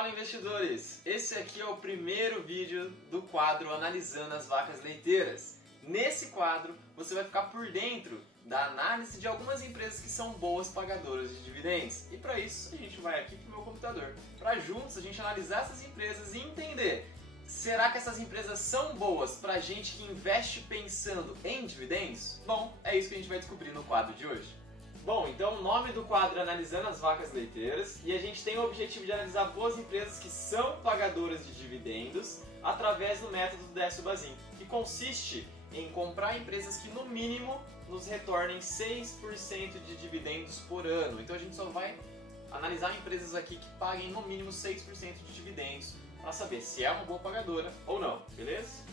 Fala, investidores! Esse aqui é o primeiro vídeo do quadro Analisando as Vacas Leiteiras. Nesse quadro você vai ficar por dentro da análise de algumas empresas que são boas pagadoras de dividendos. E para isso a gente vai aqui para o meu computador, para juntos a gente analisar essas empresas e entender: será que essas empresas são boas para gente que investe pensando em dividendos? Bom, é isso que a gente vai descobrir no quadro de hoje. Bom, então o nome do quadro é Analisando as Vacas Leiteiras e a gente tem o objetivo de analisar boas empresas que são pagadoras de dividendos através do método do Décio Bazin, que consiste em comprar empresas que no mínimo nos retornem 6% de dividendos por ano. Então a gente só vai analisar empresas aqui que paguem no mínimo 6% de dividendos para saber se é uma boa pagadora ou não, beleza?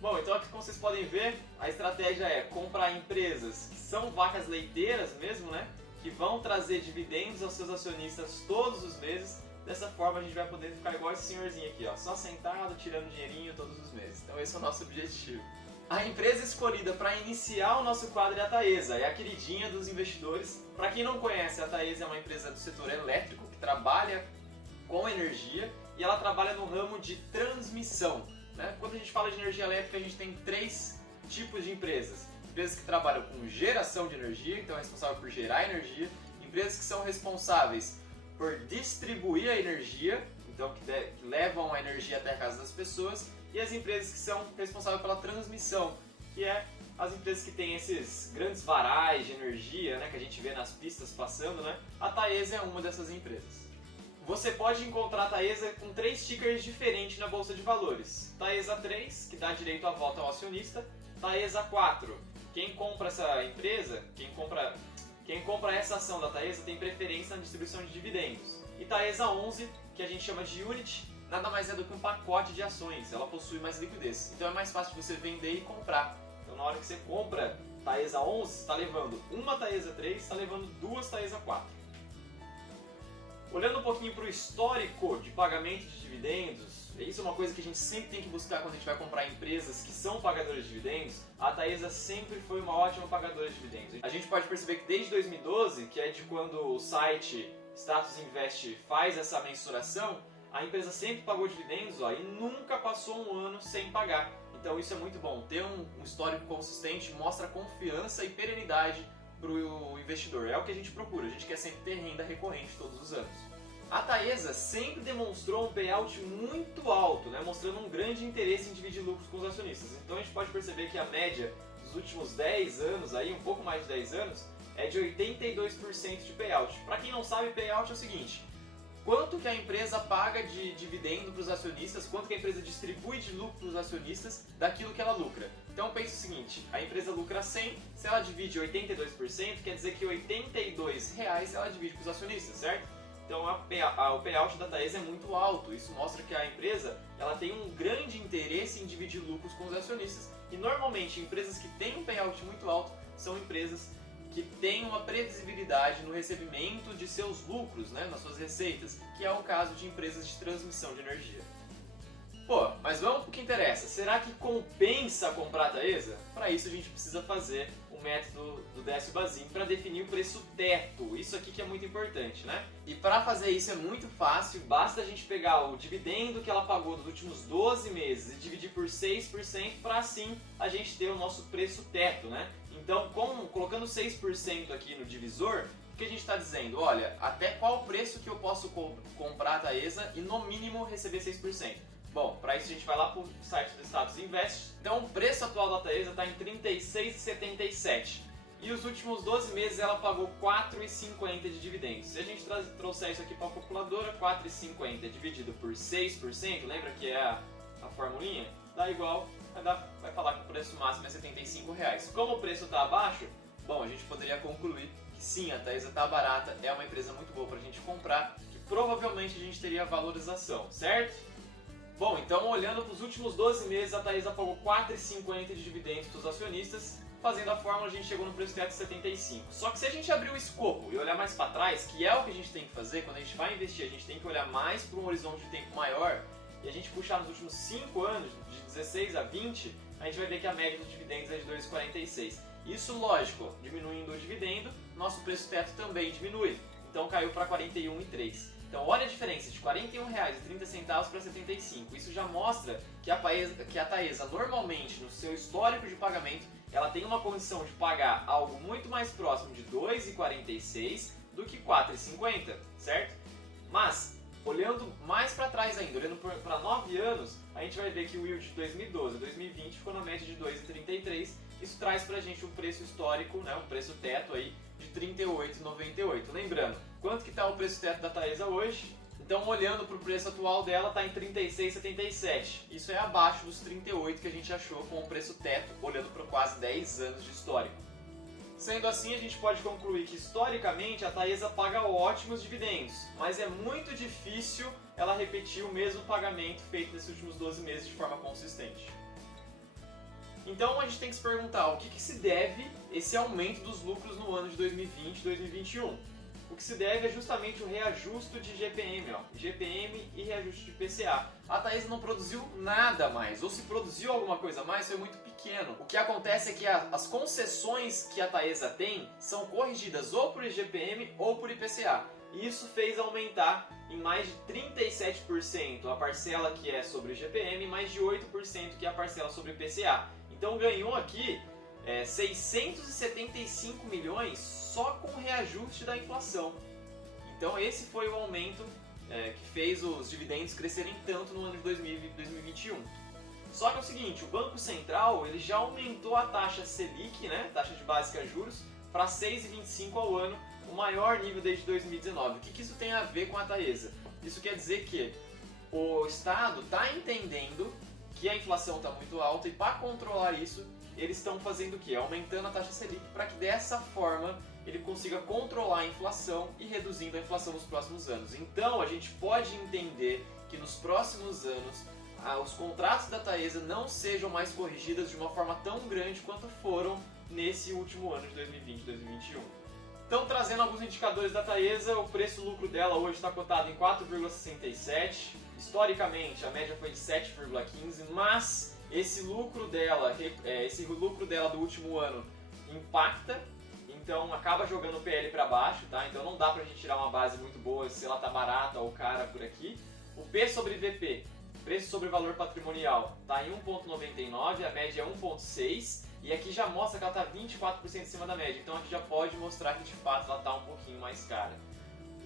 Bom, então aqui como vocês podem ver, a estratégia é comprar empresas que são vacas leiteiras mesmo, né? Que vão trazer dividendos aos seus acionistas todos os meses. Dessa forma a gente vai poder ficar igual esse senhorzinho aqui, ó, só sentado, tirando dinheirinho todos os meses. Então esse é o nosso objetivo. A empresa escolhida para iniciar o nosso quadro é a Taesa, é a queridinha dos investidores. Para quem não conhece, a Taesa é uma empresa do setor elétrico que trabalha com energia e ela trabalha no ramo de transmissão. Quando a gente fala de energia elétrica, a gente tem três tipos de empresas. Empresas que trabalham com geração de energia, então é responsável por gerar energia. Empresas que são responsáveis por distribuir a energia, então que levam a energia até a casa das pessoas. E as empresas que são responsáveis pela transmissão, que é as empresas que têm esses grandes varais de energia, que a gente vê nas pistas passando. A Taesa é uma dessas empresas. Você pode encontrar a Taesa com 3 tickers diferentes na Bolsa de Valores. Taesa 3, que dá direito à volta ao acionista. Taesa 4, quem compra essa empresa, quem compra essa ação da Taesa tem preferência na distribuição de dividendos. E Taesa 11, que a gente chama de Unit, nada mais é do que um pacote de ações, ela possui mais liquidez. Então é mais fácil de você vender e comprar. Então na hora que você compra Taesa 11, você está levando uma Taesa 3, está levando 2 Taesa 4. Olhando um pouquinho para o histórico de pagamento de dividendos, isso é uma coisa que a gente sempre tem que buscar quando a gente vai comprar empresas que são pagadoras de dividendos. A Taesa sempre foi uma ótima pagadora de dividendos. A gente pode perceber que desde 2012, que é de quando o site Status Invest faz essa mensuração, a empresa sempre pagou dividendos e nunca passou um ano sem pagar. Então isso é muito bom. Ter um histórico consistente mostra confiança e perenidade para o investidor. É o que a gente procura, a gente quer sempre ter renda recorrente todos os anos. A Taesa sempre demonstrou um payout muito alto, mostrando um grande interesse em dividir lucros com os acionistas. Então a gente pode perceber que a média dos últimos 10 anos, um pouco mais de 10 anos, é de 82% de payout. Para quem não sabe, payout é o seguinte: quanto que a empresa paga de dividendo para os acionistas, quanto que a empresa distribui de lucro para os acionistas daquilo que ela lucra. Então pense o seguinte: a empresa lucra 100, se ela divide 82%, quer dizer que R$82 ela divide para os acionistas, certo? Então o payout da Taesa é muito alto. Isso mostra que a empresa ela tem um grande interesse em dividir lucros com os acionistas. E normalmente empresas que têm um payout muito alto são empresas que têm uma previsibilidade no recebimento de seus lucros, nas suas receitas, que é o caso de empresas de transmissão de energia. Pô, mas vamos para o que interessa. Será que compensa comprar a Taesa? Para isso a gente precisa fazer o método do Décio Bazin para definir o preço teto. Isso aqui que é muito importante, E para fazer isso é muito fácil, basta a gente pegar o dividendo que ela pagou dos últimos 12 meses e dividir por 6% para assim a gente ter o nosso preço teto, Então, colocando 6% aqui no divisor, o que a gente está dizendo? Olha, até qual preço que eu posso comprar a Taesa e no mínimo receber 6%? Bom, para isso a gente vai lá para o site do Status Invest. Então o preço atual da Taesa está em R$ 36,77. E os últimos 12 meses ela pagou R$ 4,50 de dividendos. Se a gente trouxer isso aqui para a calculadora, R$ 4,50 dividido por 6%, lembra que é a formulinha? Dá igual, vai falar que o preço máximo é R$ 75. Como o preço está abaixo, bom, a gente poderia concluir que sim, a Taesa está barata, é uma empresa muito boa para a gente comprar, que provavelmente a gente teria valorização, certo? Bom, então olhando para os últimos 12 meses, a Taesa pagou R$ 4,50 de dividendos para os acionistas. Fazendo a fórmula, a gente chegou no preço teto de 75. Só que se a gente abrir o escopo e olhar mais para trás, que é o que a gente tem que fazer, quando a gente vai investir, a gente tem que olhar mais para um horizonte de tempo maior, e a gente puxar nos últimos 5 anos, de 16 a 20, a gente vai ver que a média dos dividendos é de 2,46. Isso, lógico, diminuindo o dividendo, nosso preço teto também diminui. Então caiu para 41,3. Então olha a diferença de R$ 41,30 para R$ 75. Isso já mostra que a Taesa normalmente no seu histórico de pagamento ela tem uma condição de pagar algo muito mais próximo de R$ 2,46 do que R$ 4,50, certo? Mas olhando mais para trás ainda, olhando para 9 anos, a gente vai ver que o yield de 2012 a 2020 ficou na média de 2,33. Isso traz para a gente um preço histórico, né, um preço teto aí de R$ 38,98. Lembrando, quanto que está o preço teto da Taesa hoje? Então, olhando para o preço atual dela, está em R$ 36,77. Isso é abaixo dos 38 que a gente achou com o preço teto, olhando para quase 10 anos de histórico. Sendo assim, a gente pode concluir que historicamente a Taesa paga ótimos dividendos, mas é muito difícil ela repetir o mesmo pagamento feito nesses últimos 12 meses de forma consistente. Então a gente tem que se perguntar o que se deve esse aumento dos lucros no ano de 2020 e 2021. O que se deve é justamente o reajuste de IGPM, IGPM e reajuste de IPCA. A Taesa não produziu nada mais, ou se produziu alguma coisa a mais, foi muito pequeno. O que acontece é que as concessões que a Taesa tem são corrigidas ou por IGPM ou por IPCA. E isso fez aumentar em mais de 37% a parcela que é sobre o IGPM e mais de 8% que é a parcela sobre o IPCA. Então ganhou aqui 675 milhões só com o reajuste da inflação. Então esse foi o aumento que fez os dividendos crescerem tanto no ano de 2021. Só que é o seguinte, o Banco Central ele já aumentou a taxa Selic, né, taxa de básica juros, para 6,25 ao ano, o maior nível desde 2019. O que isso tem a ver com a Taesa? Isso quer dizer que o Estado está entendendo que a inflação está muito alta e para controlar isso, eles estão fazendo o quê? Aumentando a taxa Selic para que dessa forma ele consiga controlar a inflação e reduzindo a inflação nos próximos anos. Então a gente pode entender que nos próximos anos os contratos da Taesa não sejam mais corrigidos de uma forma tão grande quanto foram nesse último ano de 2020 e 2021. Então, trazendo alguns indicadores da Taesa, o preço-lucro dela hoje está cotado em 4,67. Historicamente, a média foi de 7,15, mas esse lucro dela do último ano impacta, então acaba jogando o PL para baixo, tá? Então não dá pra gente tirar uma base muito boa se ela tá barata ou cara por aqui. O P sobre VP, preço sobre valor patrimonial, está em 1,99, a média é 1,6. E aqui já mostra que ela está 24% em cima da média, então a gente já pode mostrar que de fato ela está um pouquinho mais cara.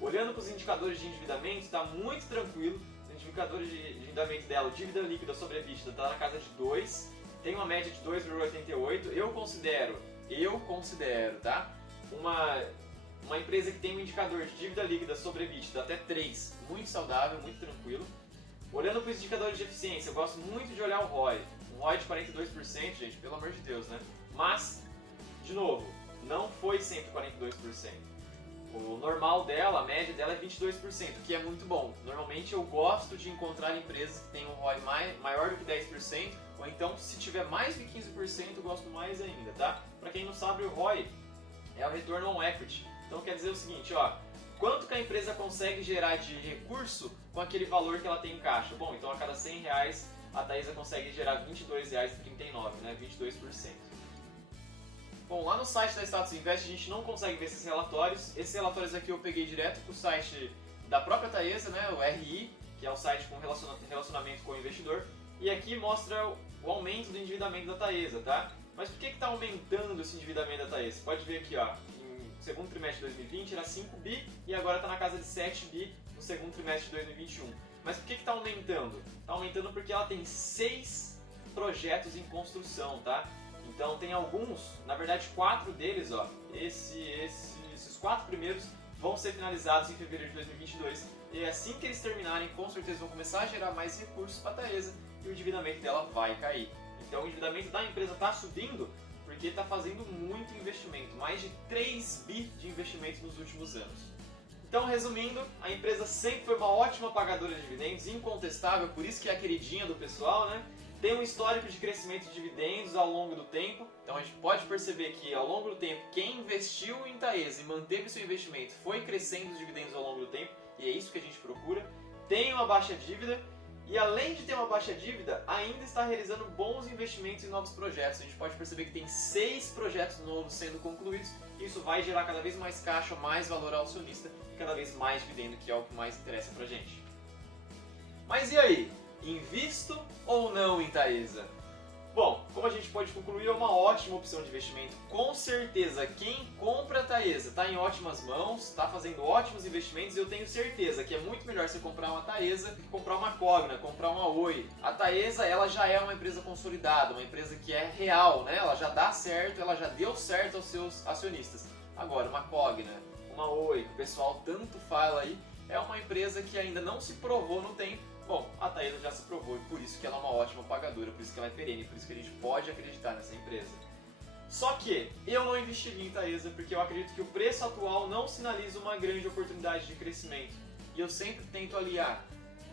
Olhando para os indicadores de endividamento, está muito tranquilo. Os indicadores de endividamento dela, dívida líquida sobre EBITDA, está na casa de 2, tem uma média de 2,88. Eu considero, tá? Uma empresa que tem um indicador de dívida líquida sobre EBITDA até 3, muito saudável, muito tranquilo. Olhando para os indicadores de eficiência, eu gosto muito de olhar o ROI. Um ROI de 42%, gente, pelo amor de Deus, né? Mas, de novo, não foi sempre 42%. O normal dela, a média dela é 22%, que é muito bom. Normalmente eu gosto de encontrar empresas que têm um ROI maior do que 10%, ou então, se tiver mais de 15%, eu gosto mais ainda, tá? Para quem não sabe, o ROI é o Return on Equity. Então quer dizer o seguinte, quanto que a empresa consegue gerar de recurso com aquele valor que ela tem em caixa? Bom, então a cada R$100, a Taesa consegue gerar R$22,39, né? 22%. Bom, lá no site da Status Invest a gente não consegue ver esses relatórios. Esses relatórios aqui eu peguei direto do site da própria Taesa, né? O RI, que é o site com relacionamento com o investidor. E aqui mostra o aumento do endividamento da Taesa, tá? Mas por que está aumentando esse endividamento da Taesa? Você pode ver aqui, no segundo trimestre de 2020 era 5 bi e agora está na casa de 7 bi no segundo trimestre de 2021. Mas por que está aumentando? Está aumentando porque ela tem 6 projetos em construção, tá? Então tem alguns, na verdade 4 deles, esses 4 primeiros vão ser finalizados em fevereiro de 2022. E assim que eles terminarem, com certeza vão começar a gerar mais recursos para a Taesa e o endividamento dela vai cair. Então o endividamento da empresa está subindo porque está fazendo muito investimento, mais de 3 bi de investimento nos últimos anos. Então, resumindo, a empresa sempre foi uma ótima pagadora de dividendos, incontestável, por isso que é a queridinha do pessoal, né? Tem um histórico de crescimento de dividendos ao longo do tempo, então a gente pode perceber que ao longo do tempo, quem investiu em Taesa e manteve seu investimento foi crescendo os dividendos ao longo do tempo, e é isso que a gente procura. Tem uma baixa dívida E além de ter uma baixa dívida, ainda está realizando bons investimentos em novos projetos. A gente pode perceber que tem 6 projetos novos sendo concluídos. E isso vai gerar cada vez mais caixa, mais valor ao acionista e cada vez mais dividendo, que é o que mais interessa pra gente. Mas e aí? Invisto ou não em Taesa? Bom, como a gente pode concluir, é uma ótima opção de investimento. Com certeza, quem compra a Taesa está em ótimas mãos, está fazendo ótimos investimentos e eu tenho certeza que é muito melhor você comprar uma Taesa que comprar uma Cogna, comprar uma Oi. A Taesa, ela já é uma empresa consolidada, uma empresa que é real, né? Ela já dá certo, ela já deu certo aos seus acionistas. Agora, uma Cogna, uma Oi, que o pessoal tanto fala aí, é uma empresa que ainda não se provou no tempo. Bom, a Taesa já se provou e por isso que ela é uma ótima pagadora, por isso que ela é perene, por isso que a gente pode acreditar nessa empresa. Só que eu não investiria em Taesa porque eu acredito que o preço atual não sinaliza uma grande oportunidade de crescimento. E eu sempre tento aliar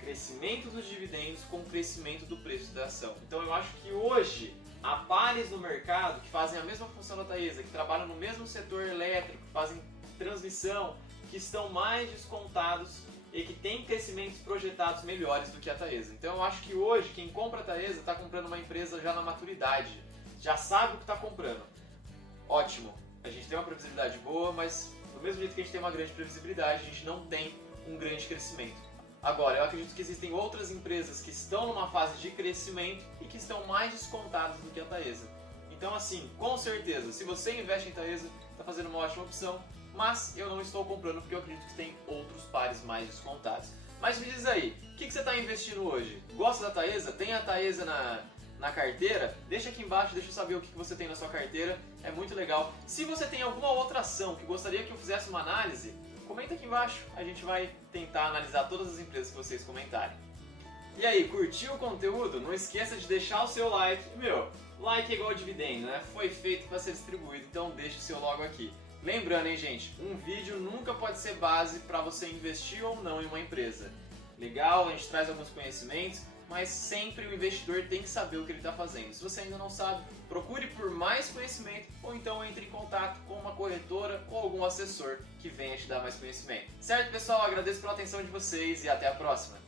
crescimento dos dividendos com o crescimento do preço da ação. Então eu acho que hoje há pares no mercado que fazem a mesma função da Taesa, que trabalham no mesmo setor elétrico, que fazem transmissão, que estão mais descontados e que tem crescimentos projetados melhores do que a Taesa. Então eu acho que hoje quem compra a Taesa está comprando uma empresa já na maturidade, já sabe o que está comprando. Ótimo, a gente tem uma previsibilidade boa, mas do mesmo jeito que a gente tem uma grande previsibilidade, a gente não tem um grande crescimento. Agora, eu acredito que existem outras empresas que estão numa fase de crescimento e que estão mais descontadas do que a Taesa. Então assim, com certeza, se você investe em Taesa, está fazendo uma ótima opção, mas eu não estou comprando porque eu acredito que tem outros pares mais descontados. Mas me diz aí, o que você está investindo hoje? Gosta da Taesa? Tem a Taesa na carteira? Deixa aqui embaixo, deixa eu saber o que você tem na sua carteira, é muito legal. Se você tem alguma outra ação que gostaria que eu fizesse uma análise, comenta aqui embaixo, a gente vai tentar analisar todas as empresas que vocês comentarem. E aí, curtiu o conteúdo? Não esqueça de deixar o seu like. Like é igual dividendo, né? Foi feito para ser distribuído, então deixe o seu logo aqui. Lembrando, hein, gente, um vídeo nunca pode ser base para você investir ou não em uma empresa. Legal, a gente traz alguns conhecimentos, mas sempre o investidor tem que saber o que ele está fazendo. Se você ainda não sabe, procure por mais conhecimento ou então entre em contato com uma corretora ou algum assessor que venha te dar mais conhecimento. Certo, pessoal? Agradeço pela atenção de vocês e até a próxima.